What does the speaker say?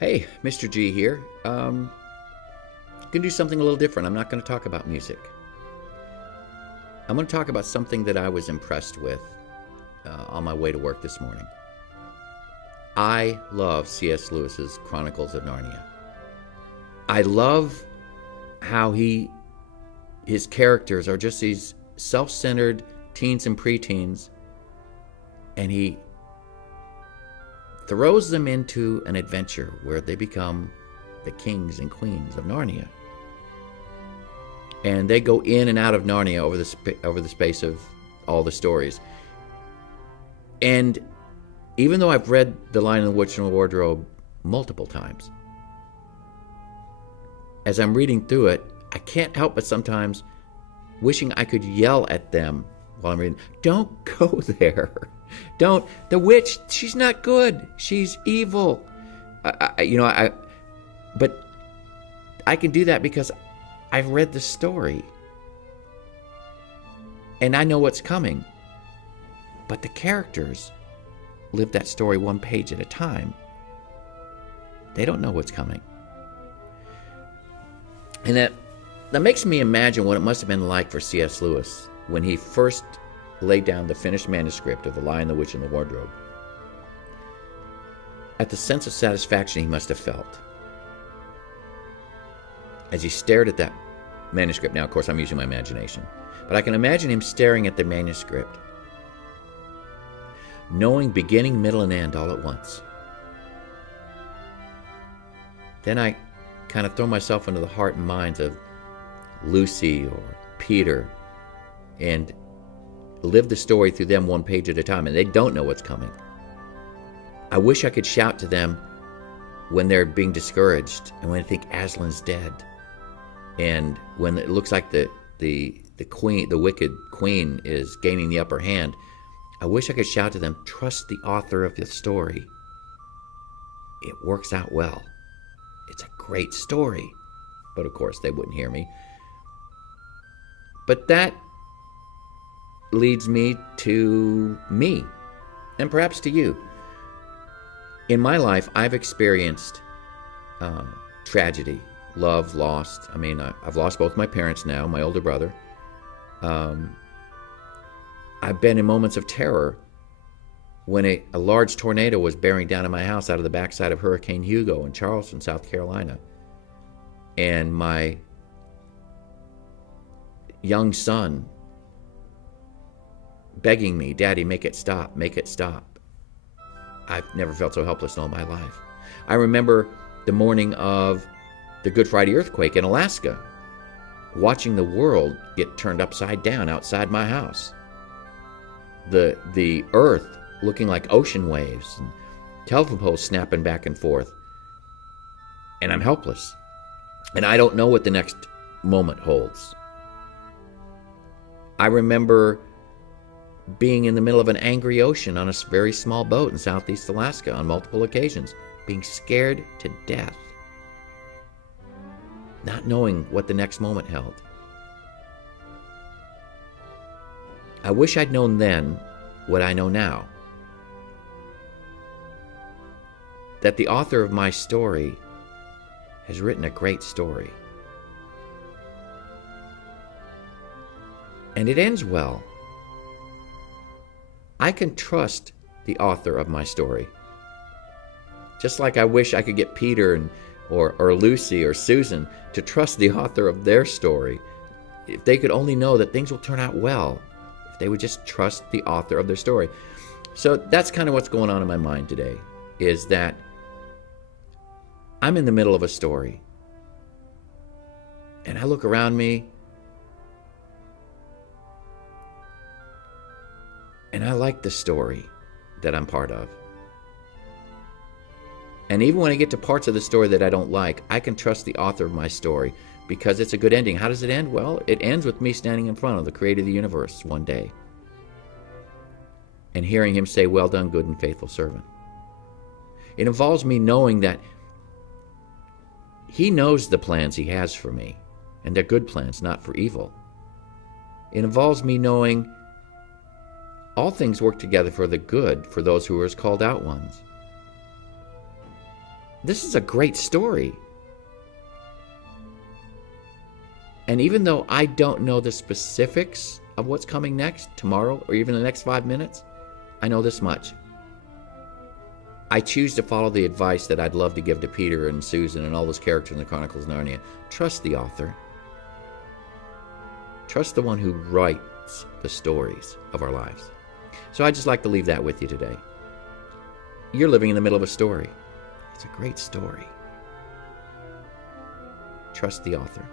Hey, Mr. G here. Gonna do something a little different. I'm not gonna talk about music. I'm gonna talk about something that I was impressed with on my way to work this morning. I love C.S. Lewis's Chronicles of Narnia. I love how his characters are just these self-centered teens and preteens, and he throws them into an adventure where they become the kings and queens of Narnia. And they go in and out of Narnia over the space of all the stories. And even though I've read The Lion, the Witch, and the Wardrobe multiple times, as I'm reading through it, I can't help but sometimes wishing I could yell at them while I'm reading. Don't go there. Don't. The witch, she's not good. She's evil. But I can do that because I've read the story. And I know what's coming. But the characters live that story one page at a time. They don't know what's coming. And that makes me imagine what it must have been like for C.S. Lewis when he first laid down the finished manuscript of The Lion, the Witch, and the Wardrobe. At the sense of satisfaction he must have felt as he stared at that manuscript. Now, of course, I'm using my imagination, but I can imagine him staring at the manuscript, knowing beginning, middle, and end all at once. Then I kind of throw myself into the heart and minds of Lucy or Peter and live the story through them one page at a time, and they don't know what's coming. I wish I could shout to them when they're being discouraged and when they think Aslan's dead, and when it looks like the queen, the wicked queen, is gaining the upper hand. I wish I could shout to them, trust the author of the story. It works out well. It's a great story. But of course they wouldn't hear me. But that leads me to me, and perhaps to you. In my life, I've experienced tragedy, love, lost. I mean, I've lost both my parents now, my older brother. I've been in moments of terror when a large tornado was bearing down on my house out of the backside of Hurricane Hugo in Charleston, South Carolina. And my young son begging me, Daddy, make it stop, make it stop. I've never felt so helpless in all my life. I remember the morning of the Good Friday earthquake in Alaska, watching the world get turned upside down outside my house. The earth looking like ocean waves, and telephone poles snapping back and forth. And I'm helpless. And I don't know what the next moment holds. I remember being in the middle of an angry ocean on a very small boat in Southeast Alaska on multiple occasions, being scared to death, not knowing what the next moment held. I wish I'd known then what I know now. That the author of my story has written a great story. And it ends well. I can trust the author of my story. Just like I wish I could get Peter or Lucy or Susan to trust the author of their story. If they could only know that things will turn out well, if they would just trust the author of their story. So that's kind of what's going on in my mind today, is that I'm in the middle of a story. And I look around me, and I like the story that I'm part of. And even when I get to parts of the story that I don't like, I can trust the author of my story because it's a good ending. How does it end? Well, it ends with me standing in front of the creator of the universe one day and hearing him say, well done, good and faithful servant. It involves me knowing that he knows the plans he has for me, and they're good plans, not for evil. It involves me knowing all things work together for the good for those who are his called out ones. This is a great story. And even though I don't know the specifics of what's coming next, tomorrow, or even the next 5 minutes, I know this much. I choose to follow the advice that I'd love to give to Peter and Susan and all those characters in the Chronicles of Narnia. Trust the author. Trust the one who writes the stories of our lives. So I'd just like to leave that with you today. You're living in the middle of a story. It's a great story. Trust the author.